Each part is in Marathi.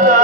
Yeah.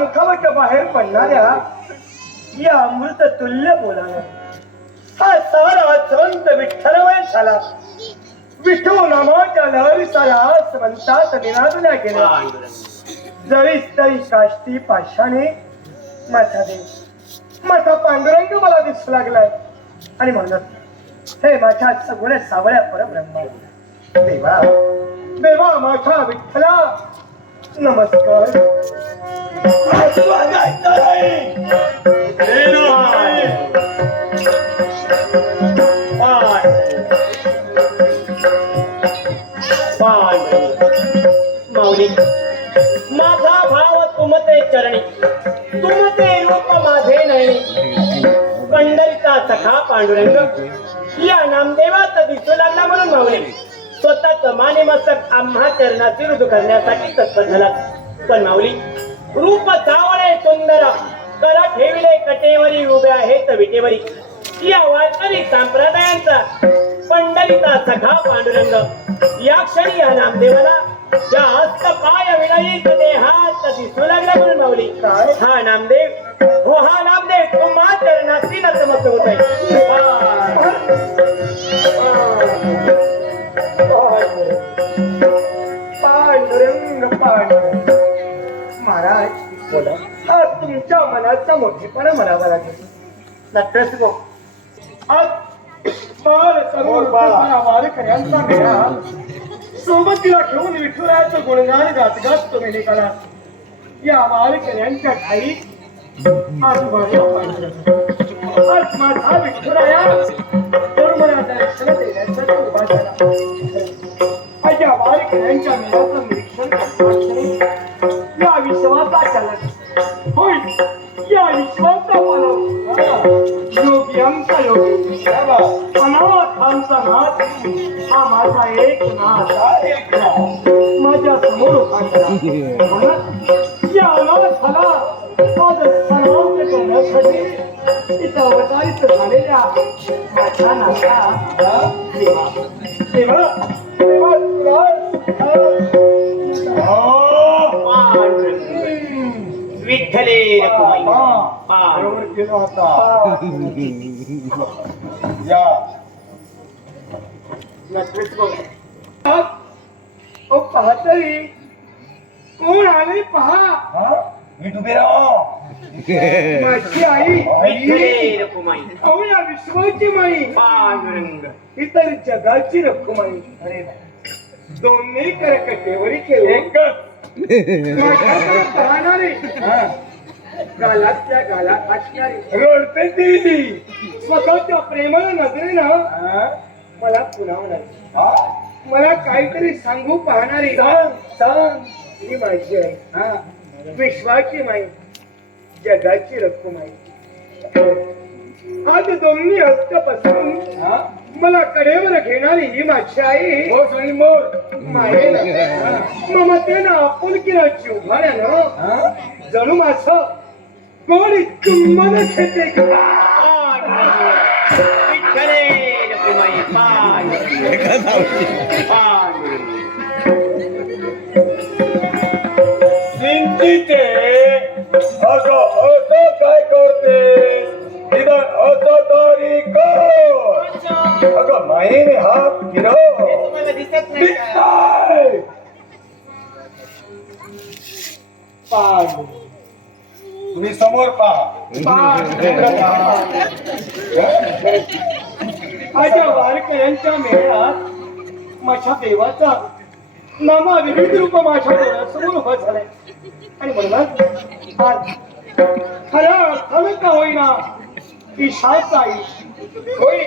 मुखावरच्या बाहेर पडणाऱ्या या अमृत तुल्य बोलानं हा सारा संत विठ्ठलमय झाला विठू नामाच्या लहरी सारा म्हणतात निनादल्या गेल्या जरी तरी काष्टी पाशाने माझा देव माझा पांडुरंग मला दिसू लागलाय. आणि म्हणत हे माझ्या सगुण्या सावळ्या परब्रह्मा. देवा देवा माझा विठ्ठला नमस्कार. माऊली माझा भाव तुमते चरणी तुमते रूप माझे नयनी पंढरीचा सखा पांडुरंग या नामदेवात दिसू लागला म्हणून माऊली स्वतःच माने मस्तक आम्हा चरणाची रुजू करण्यासाठी तत्पर झाला पण माऊली रूप सावळे सुंदर. करा ठेविले कटेवरी उभे आहेत विटेवरी. या वारकरी संप्रदायांचा पंढरीचा सखा पांडुरंग. या क्षणी या नामदेवाला या हस्त पाय विनायित देहात दिसू लागला म्हणून माऊली? हा नामदेव. हो हा नामदेव. तुम्हा चरणाची नतमस्त होत पांडुरंग बोला. हा तुमच्या मनाचा मोठेपणा म्हणावा लागेल. नक्कीच गो आज बाळ सर्व वारकऱ्यांचा मेळा. सोबतीला घेऊन विठुरायाचं गुणगान गात गात तुम्ही निघाला. या वारकऱ्यांच्या ठाई आज माझा विठुराया मला दर्शन देण्यासाठी उभा झाला. अशा वारकऱ्यांच्या मेळाचं निरीक्षण करताना या विश्वाचा चालक होय या विश्वाचा पालक योगी आमचा योगी अनाथांचा नाथ. हा माझा एक नाथ एक माझ्यासमोर या अनाथाला आज सर्वांत करण्यासाठी इथं अवतारित झालेल्या माझ्या नाथा देवा. देवा विठ्ठले रखुमाई. बरोबर केलं होता या नक्कीच बघ ओ पाहतरी कोण आले पहा? मी उभे राहा माझी आई रखुमाई. अहो या विश्वाची माई पांडुरंग. इतर जगाची रखुमाई. अरे दोन्ही करकटेवरी पाहणारे. गालातल्या गालात असणारी. रोडते दिली स्वतःच्या प्रेमळ नजरेनं मला पुन्हा मला काहीतरी सांगू पाहणारी. ही माझी आई विश्वाची माई जगाची रखुमाई आज दोन्ही हस्त पसरून मला कडेवर घेणारी ही माझी आई मोठ आणि मोठ मायेनं ममतेनं आपुलकीनं जिव्हाळ्यानं जणू माझ कोणी चुंबन. पांडुरंग. चिंतिते अगं अगं माईने हात फिरव. तुम्हाला दिसत नाही का? दिसतंय. तुम्ही समोर पहा. माझ्या वारकऱ्यांच्या मेळ्यात माझ्या देवाचा नाना विविध रूप माझ्या डोळ्यासमोर उभं झालंय. आणि म्हणूनच आज खऱ्या अर्थानं का होईना? ईशाचा आई होय.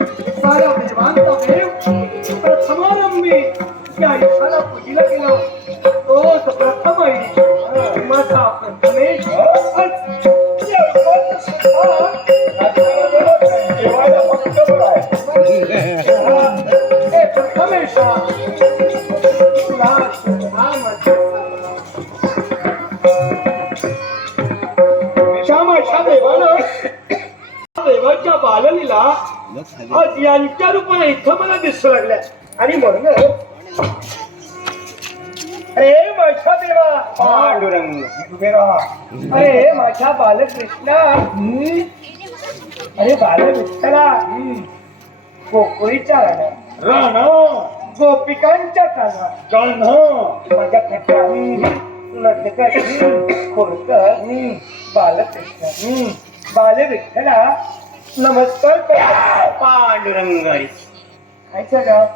साऱ्या देवांचा देव प्रथमारंभी या ईशाला पूजीला गेलो. तोच प्रथम आई माझा प्रथमेश इथं मला दिसू लागल्या. आणि म्हणून अरे माझ्या देवा. पांडुरंग अरे माझ्या बालकृष्णा अरे बाल विठ्ठला गोकुळीच्या राहणार राणा गोपिकांच्या कानात कान्हा माझ्या खट्यानी नदकरी खोडकर बालकृष्ण बाल विठ्ठला नमस्कार. पांडुरंगारी काय झालं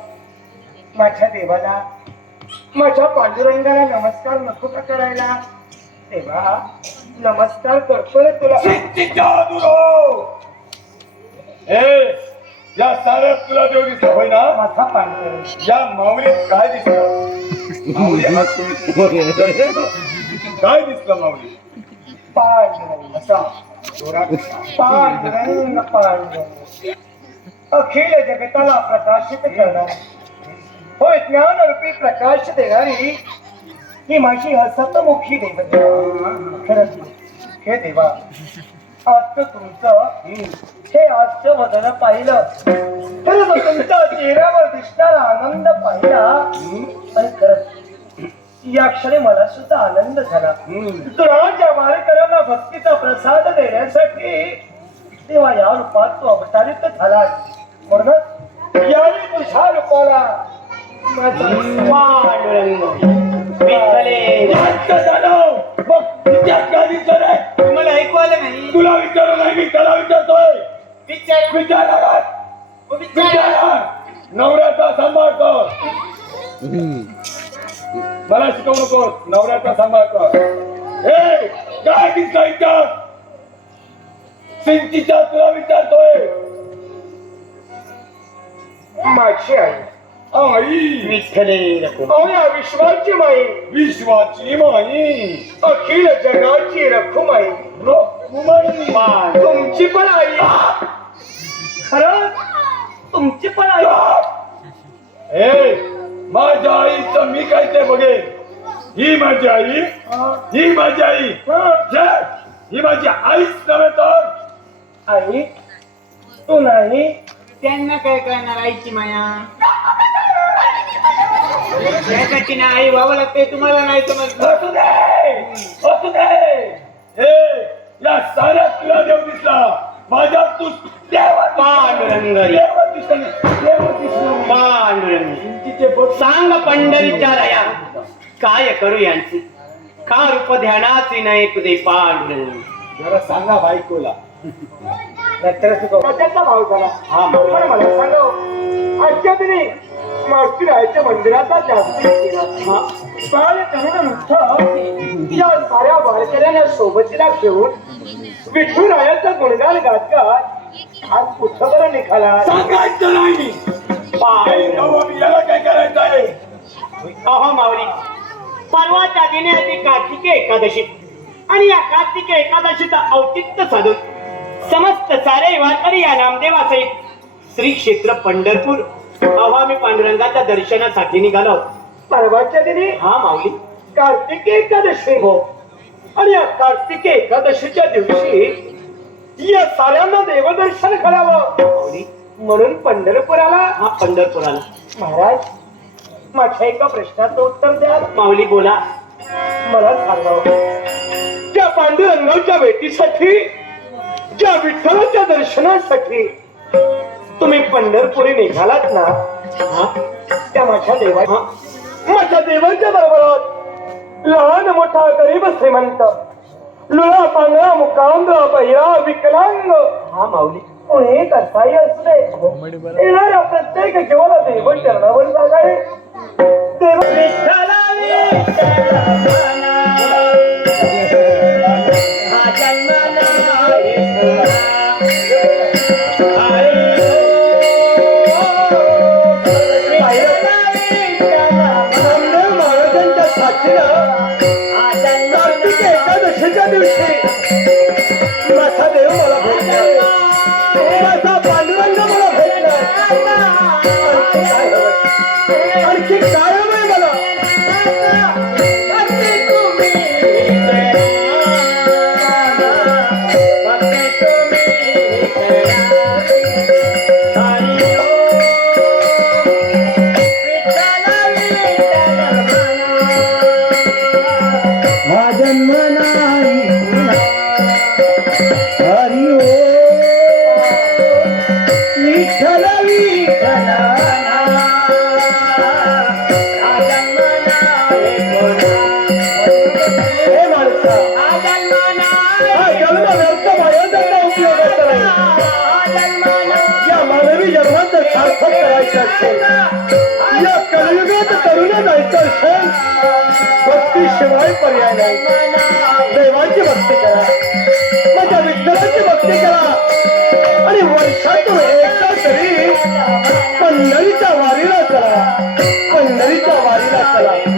माझ्या देवाला माझ्या पांडुरंगाला नमस्कार नको का करायला? देवा नमस्कार करतो रे तुला. सिद्धीच्या दुरो ए या साऱ्यात तुला देव दिसला होय ना? माझा पांडुरंग. या माऊलीत काय दिसलं? माऊली काय दिसलं माऊली? पांडुरंग. पांडुरंग पांडुरंग. अखिल जगताला प्रकाशित करणार. होय ज्ञान रूपी प्रकाश देणारी ही माझी हसतमुखी देवता. खरंच हे देवा आज तुमचं हे आजचं वदन पाहिलं. तर तुमच्या चेहऱ्यावर दिसणारा आनंद पाहिला. आणि खरंच या क्षणी मला सुद्धा आनंद झाला. तुराच्या वारकऱ्यांना भक्तीचा प्रसाद देण्यासाठी तेव्हा या रूपात तो अवतारित झाला म्हणून यावेळी तुझ्या रूपाला माझा पांडुरंग विठ्ठले मग विचार काय दिसलं रे तुम्हाला ऐकू आलं नाही. तुला विचारलं नाही मी त्याला विचारतोय. विचार. विचारा. विचारा. नवऱ्याचा सांभाळ कर. मला शिकवू नको. नवऱ्याचा सांभाळ कर. हे काय दिसला विचार? सिंचीच्या तुला विचारतोय. माझी आई. आई. विठ्ठले रखुमाई. अहो या विश्वाची माई. विश्वाची माई. अखिल जगाची रखुमाई. रखुमाई. पांडुरंग. तुमची पण आई. खरं? तुमची पण आई. हे माझ्या आईचं मी काय ते बघेन? ही माझी आई. ही माझी आई. जय ही माझी आईच नव्हे तर? आई? तू नाही? त्यांना काय करणार आईची माया? त्यासाठी ना आई व्हावं लागते तुम्हाला नाही समजलं हे या साऱ्या तुला देव दिसला. माझ्या तू देवा पांडुरंग. देवा दिसला नाही. देवा दिसला नाही. पांडुरंग. तिचे सांग पंढरीच्या राया. काय करू यांची? का रूप ध्यानाची नाही तुझे पांडुरंग? जरा सांगा बायकोला. त्याचा भाव झाला. हा पण मला सांगा आजच्या दिनी मारुतीरायाच्या मंदिराचा जास्ती केला बाळ तरुण वृद्ध या साऱ्या वारकऱ्यांना सोबतीला घेऊन विठुरायाचा गुणगान गात गात आज कुठं बरं निघाला सांगायचं नाही याला काय करायचं आहे? अहो माऊली. परवाच्या दिने ती कार्तिकी एकादशी आणि या कार्तिकी एकादशीचा औचित्य साधून समस्त सारे वारकरी या नामदेवासहित श्री क्षेत्र पंढरपूर. अहो आम्ही पांडुरंगाच्या दर्शनासाठी निघालो. परवाच्या दिनी हा माऊली. कार्तिकी एकादशी हो आणि या कार्तिकी एकादशीच्या दिवशी या साऱ्यांना देवदर्शन करावं. म्हणून पंढरपुराला. हा पंढरपुराला. महाराज माझ्या एका प्रश्नाचं उत्तर द्या. माऊली बोला. मला सांगावं. त्या पांडुरंगाच्या भेटीसाठी ज्या विठ्ठलाच्या दर्शनासाठी तुम्ही पंढरपुरी निघालात ना त्या माझ्या देवा माझ्या देवाच्या बरोबरात लहान मोठा गरीब श्रीमंत लुळा पांगळा मुकांद्रा बहिरा विकलांग हा माऊली. कोणी करताही असते येणाऱ्या प्रत्येक जीवाला देव चरणावर जागा आहे देव विठ्ठला 新 郎 सार्थक करायचं असेल या कलियुगात करून जायचं असेल भक्तीशिवाय पर्याय नाही. देवाची भक्ती करा. त्या विठ्ठलाची भक्ती करा. आणि वर्षातून एकदा तरी पंढरीच्या वारीला चला. पंढरीच्या वारीला चला.